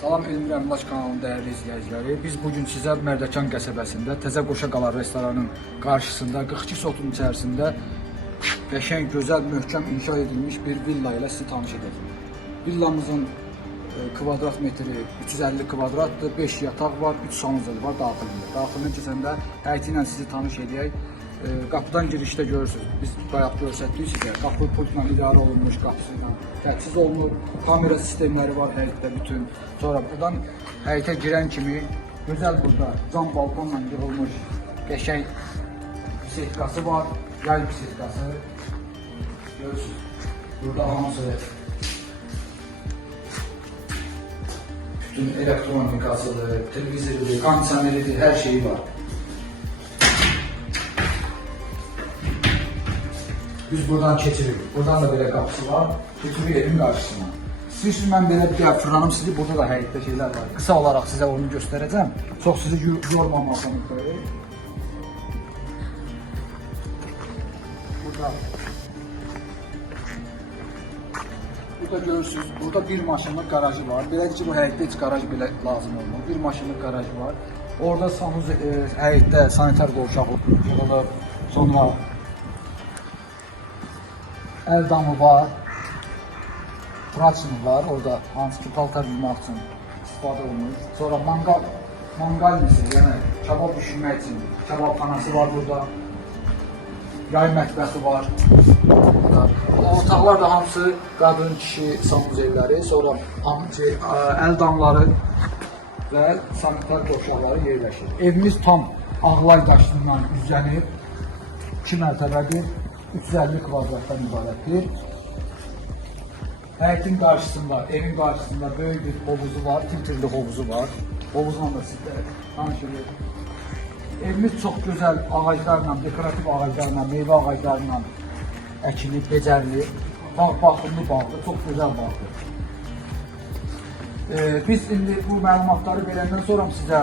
Salam Elmir Əmlaç kanalının dəyərli izləyiciləri. Biz bugün sizə Mərdəkan qəsəbəsində Təzə Qoşa Qalar restoranının qarşısında 42 sotun içərisində qəşəng, gözəl, möhkəm inşa edilmiş bir villa ilə sizi tanış edəcəyik. Villamızın e, kvadrat metri 350 kvadratdır, 5 yataq var, 3 sanuzel var daxilində. Daxilinə keçəndə həyəti ilə sizi tanış edək. E, Qapıdan girişdə görürsünüz. Biz bayaq göstərdik sizə. Qapı pultla idarə olunmuş, qapısı ilə təchiz olunur. Kamera sistemləri var həyətdə bütün. Sonra buradan həyətə girən kimi gözəl burada cam balkonla yığılmış qəşəng setkası var. Yay setkası. Görürsünüz. Burada hamısı bütün elektronikasıdır, televizorudur, kondisioneridir, hər şeyi var. Biz buradan keçirik. Buradan da belə qapısı var. Keçirik evin qarşısına. Siz mən belə bir fırlanım sizi burada da həyətdə şeylər var. Qısa olaraq sizə onu göstərəcəm. Çox sizi yor- yormamaq üçün. Burada Burada görürsünüz, burada bir maşınlıq qarajı var. Beləliklə bu həyətdə heç qaraj belə lazım olmur. Bir maşınlıq qarajı var. Orada sanuz e, həyətdə sanitar qovşağı yığılıb. Sonra əl damı var. Praçını var. Orada hansı ki paltar yuymaq üçün istifadə olunur. Sonra mangal mangal misi, yəni kabab bişirmək üçün kababxanası var burada. Yay mətbəxi var. Burada. Otaqlar da hamısı qadın, kişi sanuzelləri, sonra hamısı əl damları və sanitar qovşaqları yerləşir. Evimiz tam ağlay daşından üzlənib, 2 mərtəbədir, 350 kvadratdan ibarətdir. Həyətin qarşısında, evin qarşısında böyük bir hovuzu var, filtrli hovuzu var. Hovuzla da sizdə tanış edirəm. Evimiz çox gözəl ağaclarla, dekorativ ağaclarla, meyvə ağaclarla əkilib, becərli, bağ baxımlı bağdır, çox gözəl bağdır. Ee, biz indi bu məlumatları verəndən sonra sizə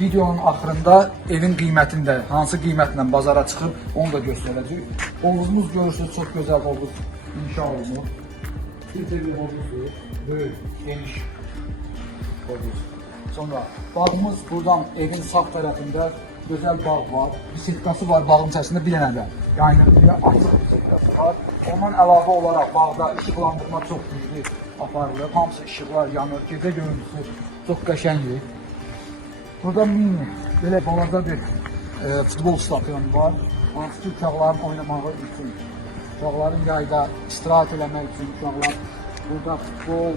videonun axırında evin qiymətini hansı qiymətlə bazara çıxıb onu da göstərəcəyik. Hovuzumuz görürsünüz, çox gözəl hovuz inşa olunub. Filtrli hovuzdur, böyük, geniş hovuz. Sonra bağımız buradan evin sağ tərəfində gözəl bağ var. Bir sirkası var bağın içərisində bir dənə də. Yəni açıq bir sirkası var. Ondan əlavə olaraq bağda işıqlandırma çox güclü aparılır. Hamısı işıqlar yanır. Gecə görüntüsü çox qəşəngdir. Burada mini belə balaca bir e, futbol stadionu var. Hansı ki uşaqların oynamağı üçün, uşaqların yayda istirahət eləmək üçün uşaqlar burada futbol,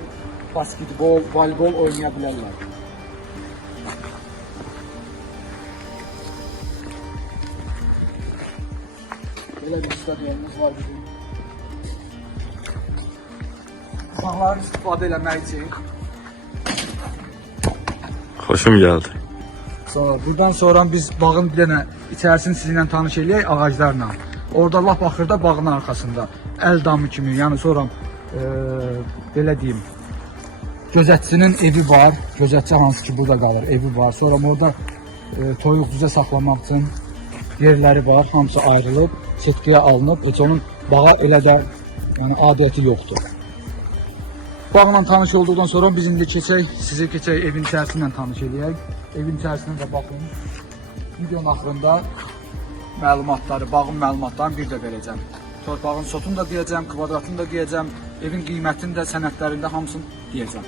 basketbol, voleybol oynaya bilərlər. Belə bir stadionumuz var bizim. Uşaqların istifadə eləmək üçün Hoşum geldi. Sonra buradan sonra biz bağın bir dənə içərisini sizinlə tanış eləyək ağaclarla. Orada lap axırda bağın arxasında əl damı kimi, yəni sonra e, belə deyim. Gözətçinin evi var. Gözətçi hansı ki burada qalır, evi var. Sonra orada e, toyuq düzə saxlamaq üçün yerləri var. Hamısı ayrılıb, setkiyə alınıb. Heç onun bağa elə də yəni adəti yoxdur. Bağla tanış olduqdan sonra biz indi keçək, sizi keçək evin içərisindən tanış eləyək. Evin içərisinə də baxın. Videonun axırında məlumatları, bağın məlumatlarını bir də verəcəm. Torpağın sotunu da deyəcəm, kvadratını da deyəcəm, evin qiymətini də, sənədlərində hamısını deyəcəm.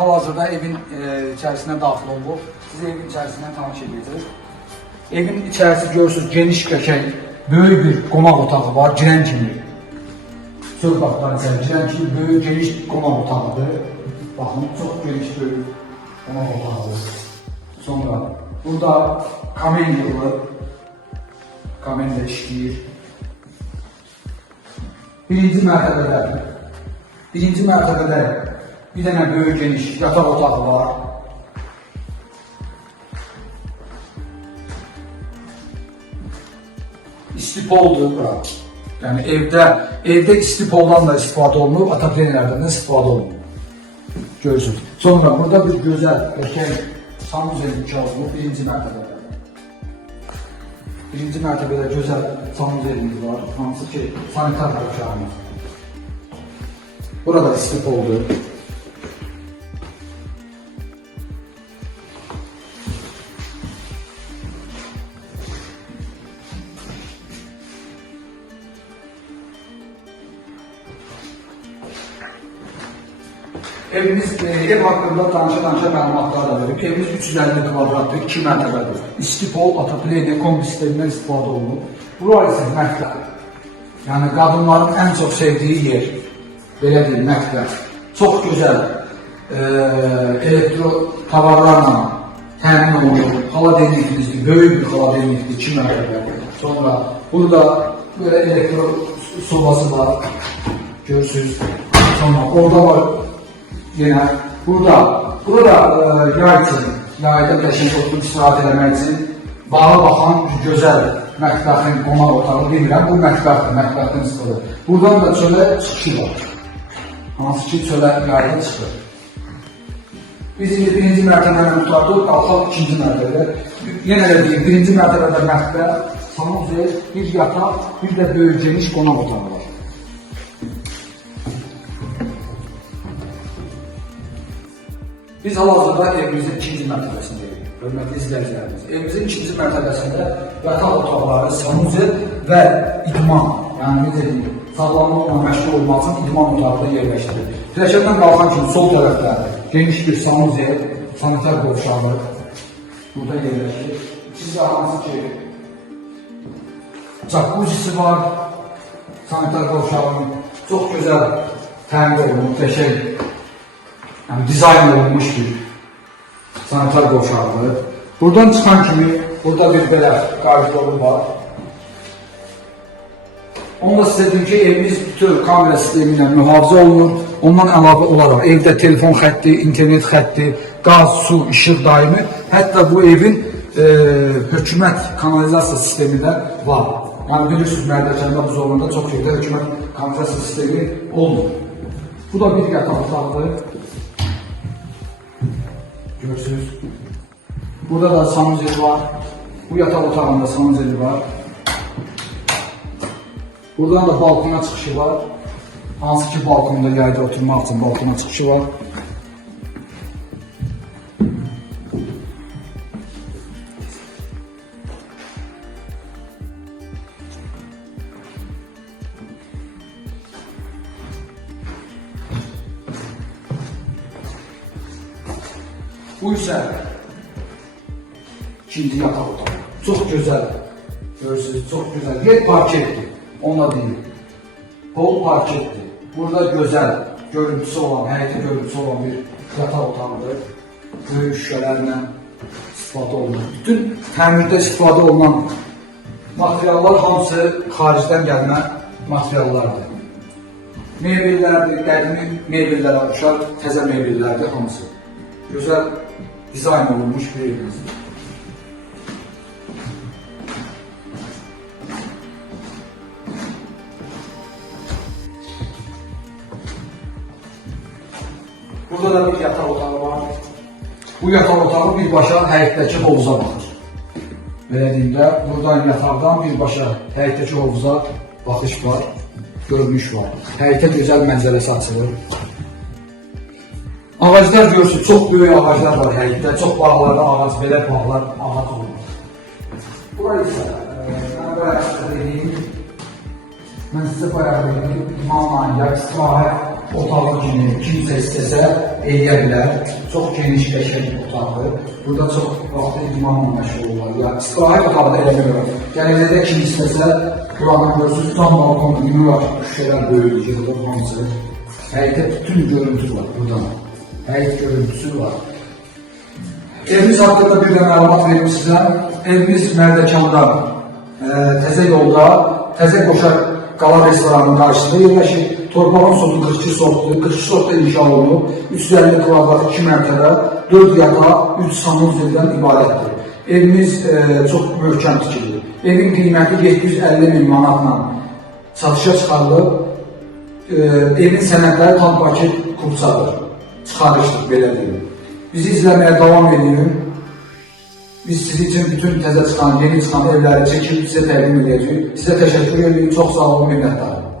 Hal-hazırda evin e, içərisinə daxil olduq. Sizi evin içərisindən tanış edəcəyik. Evin içərisi görürsünüz geniş qəşəng, böyük bir qonaq otağı var, girən kimi. Söhbətlər içəri girən kimi böyük geniş qonaq otağıdır. Baxın, çox geniş böyük qonaq otağıdır. Sonra burada kamen yığılır. Kamen. Birinci mərtəbədə, birinci mərtəbədə bir dənə böyük geniş yataq otağı var. İstipoldur bura. Yəni evdə evdə istipoldan da istifadə olunur, ataplenerlərdən də istifadə olunur. Görürsünüz. Sonra burada bir qəşəng sanuzel inşa olunub birinci mərtəbədə. Birinci mərtəbədə gözəl sanuzerimiz var, hansı ki, sanitar hərəkəmiz. Burada istif oldu. Evimiz, e, ev haqqında danışa-danışa məlumatlar da verib. Evimiz 350 kvadratdır, 2 mərtəbədir. İstipol, atapleyni, kombi sistemindən istifadə olunub. Bura isə məktəb. Yəni qadınların ən çox sevdiyi yer. Belə deyim, məktəb. Çox gözəl e, elektro tavarlarla təmin olunur. Xaladelnikdir, böyük bir xaladelnikdir, 2 mərtəbə. Sonra burada böyle elektro sobası var. Görürsünüz. Sonra orada var Yine burada, burada e, yay üçün, yayda qəşəng oturub istirahət eləmək üçün bağa baxan gözəl mətbəxin qonaq otağı bilmirəm, bu mətbəxdir, mətbəxin sıxıdır. Buradan da çölə çıxışı var. Hansı ki çölə yayda çıxır. Biz indi birinci mərtəbədən qurtardıq, qalxaq ikinci mərtəbədə. Yenə də deyim, birinci mərtəbədə mətbəx, sanuzel, bir yataq, bir də böyük geniş qonaq otağı var. Biz hal-hazırda evimizin ikinci mərtəbəsindəyik. Hörmətli izləyicilərimiz. Evimizin ikinci mərtəbəsində yataq otaqları, sanuzel və idman, yəni necə deyim, sağlamlıqla məşğul olmaq üçün idman otağı da yerləşdirilir. Pilləkəndən qalxan kimi sol tərəfdə geniş bir sanuzel, sanitar qovşağı burada yerləşir. Sizə hansı ki, Jacuzzisi var, sanitar qovşağının çox gözəl təmin olunub, qəşəng yani dizayn olunmuş bir sanitar qovşağıdır. Buradan çıxan kimi burada bir belə qarşıdobu var. Onu da sizə deyim ki, evimiz bütün kamera sistemi ilə mühafizə olunur. Ondan əlavə olaraq evdə telefon xətti, internet xətti, qaz, su, işıq daimi, hətta bu evin e, hökumət kanalizasiya sistemi də var. Yəni bilirsiniz, Mərdəkəndə bu zonunda çox yerdə hökumət kanalizasiya sistemi olmur. Bu da bir yataq otağıdır. Görürsünüz. Burada da sanuzeli var. Bu yatak otağında sanuzeli var. Buradan da balkona çıxışı var. Hansı ki balkonda yayda oturmaq üçün balkona çıxışı var. Bu isə ikinci yataq otağı. Çox gözəl. Görürsünüz, çox gözəl. Yer parketdir. Ona deyim. Pol parketdir. Burada gözəl görüntüsü olan, həyati görüntüsü olan bir yataq otağıdır. Böyük şüşələrlə istifadə olunur. Bütün təmirdə istifadə olunan materiallar hamısı xaricdən gəlmə materiallardır. Mebellərdir, qədimi mebellərə oxşar təzə mebellərdir hamısı. Gözəl dizayn olunmuş bir evimizdir. Burada da bir yataq otağı var. Bu yataq otağı birbaşa həyətdəki hovuza baxır. Belə deyim də, buradan yataqdan birbaşa həyətdəki hovuza baxış var, görünüş var. Həyətə gözəl mənzərəsi açılır. Ağaclar görürsünüz, çox böyük ağaclar var həyətdə, çox bağlarda ağac, belə bağlar ağac olur. Burası isə, mən bayaq dediyim, mən sizə bayaq dediyim, imamla ya istirahət otağı kimi kimsə istəsə eləyə bilər. Çox geniş, qəşəng otaqdır. Burada çox vaxtı imamla məşğul olurlar. Ya istirahət otağı da eləmək olar. Gələcəkdə kim istəsə, buranı görürsünüz, tam balkon kimi var, şüşələr böyüdür, yığılır hamısı. Həyətə bütün görüntü var buradan. Həyət görüntüsü var. Evimiz haqqında bir də məlumat verim sizə. Evimiz Mərdəkanda, e, təzə yolda, təzə qoşar qala restoranının qarşısında yerləşir. Torpağın sonu 42 sotdur. 42 sotda inşa olunub. 350 kvadrat 2 mərtəbə, 4 yataq, 3 sanuzeldən ibarətdir. Evimiz e, çox möhkəm tikilidir. Evin qiyməti 750 min manatla satışa çıxarılıb. E, evin sənədləri tam paket kursadır. Çıxarışdır, belə. Bizi izləməyə davam edin. Biz sizi için bütün təzə çıxan, yeni çıxan evləri çəkib sizə təqdim edəcəyik. Sizə təşəkkür edirik. Çox sağ olun, minnətdarım.